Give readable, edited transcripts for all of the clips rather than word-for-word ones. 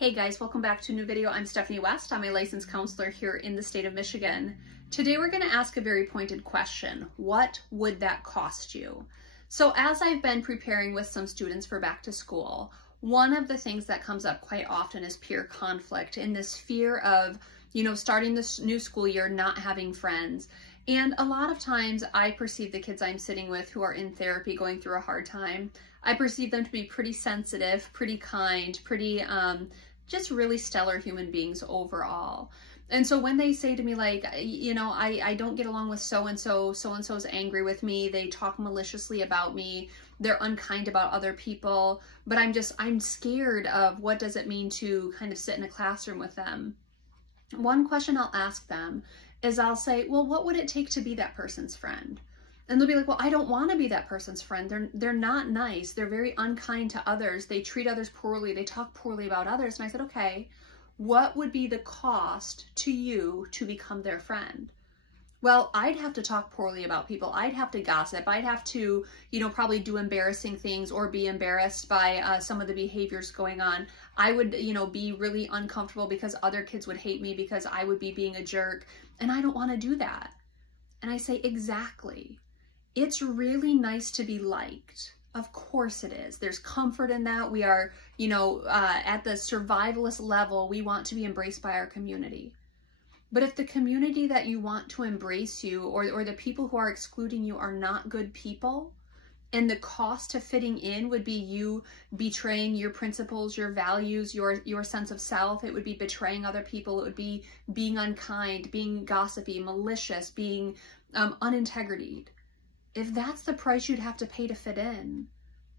Hey guys, welcome back to a new video. I'm Stephanie West. I'm a licensed counselor here in the state of Michigan. Today we're going to ask a very pointed question. What would that cost you? So as I've been preparing with some students for back to school, one of the things that comes up quite often is peer conflict and this fear of, starting this new school year, not having friends. And a lot of times I perceive the kids I'm sitting with who are in therapy going through a hard time, I perceive them to be pretty sensitive, pretty kind, pretty just really stellar human beings overall. And so when they say to me like, I don't get along with so-and-so, so-and-so's angry with me, they talk maliciously about me, they're unkind about other people, but I'm scared of what does it mean to kind of sit in a classroom with them. One question I'll ask them is I'll say, well, what would it take to be that person's friend? And they'll be like, well, I don't want to be that person's friend. They're not nice. They're very unkind to others. They treat others poorly. They talk poorly about others. And I said, okay, what would be the cost to you to become their friend? Well, I'd have to talk poorly about people. I'd have to gossip. I'd have to, probably do embarrassing things or be embarrassed by some of the behaviors going on. I would, be really uncomfortable because other kids would hate me because I would be being a jerk. And I don't want to do that. And I say, exactly. It's really nice to be liked. Of course it is. There's comfort in that. We are, at the survivalist level, we want to be embraced by our community. But if the community that you want to embrace you or the people who are excluding you are not good people, and the cost to fitting in would be you betraying your principles, your values, your sense of self, it would be betraying other people, it would be being unkind, being gossipy, malicious, being unintegrity. If that's the price you'd have to pay to fit in,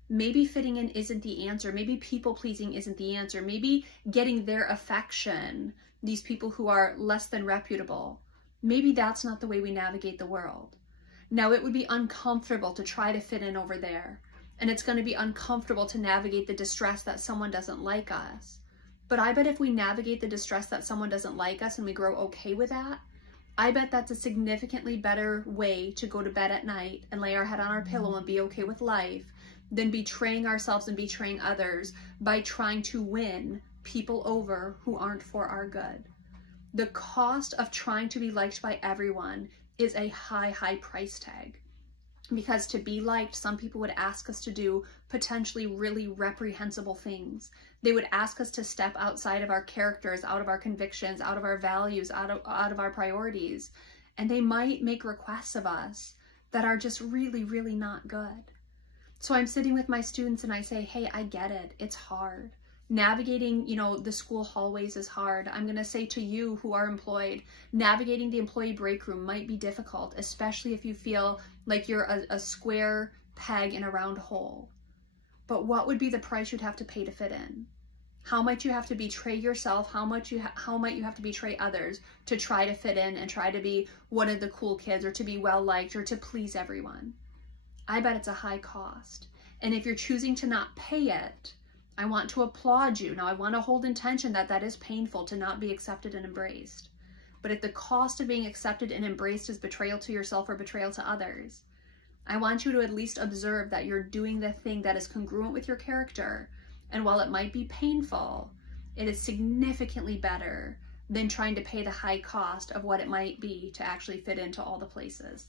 maybe fitting in isn't the answer. Maybe people pleasing isn't the answer. Maybe getting their affection, these people who are less than reputable, maybe that's not the way we navigate the world. Now, it would be uncomfortable to try to fit in over there, and it's going to be uncomfortable to navigate the distress that someone doesn't like us. But I bet if we navigate the distress that someone doesn't like us and we grow okay with that, I bet that's a significantly better way to go to bed at night and lay our head on our pillow and be okay with life than betraying ourselves and betraying others by trying to win people over who aren't for our good. The cost of trying to be liked by everyone is a high, high price tag. Because to be liked, some people would ask us to do potentially really reprehensible things. They would ask us to step outside of our characters, out of our convictions, out of our values, out of our priorities. And they might make requests of us that are just really, really not good. So I'm sitting with my students and I say, hey, I get it. It's hard. Navigating, the school hallways is hard. I'm going to say to you who are employed, navigating the employee break room might be difficult, especially if you feel like you're a square peg in a round hole. But what would be the price you'd have to pay to fit in? How might you have to betray yourself? How might you have to betray others to try to fit in and try to be one of the cool kids or to be well liked or to please everyone? I bet it's a high cost. And if you're choosing to not pay it, I want to applaud you. Now, I want to hold intention that that is painful to not be accepted and embraced. But if the cost of being accepted and embraced is betrayal to yourself or betrayal to others, I want you to at least observe that you're doing the thing that is congruent with your character. And while it might be painful, it is significantly better than trying to pay the high cost of what it might be to actually fit into all the places.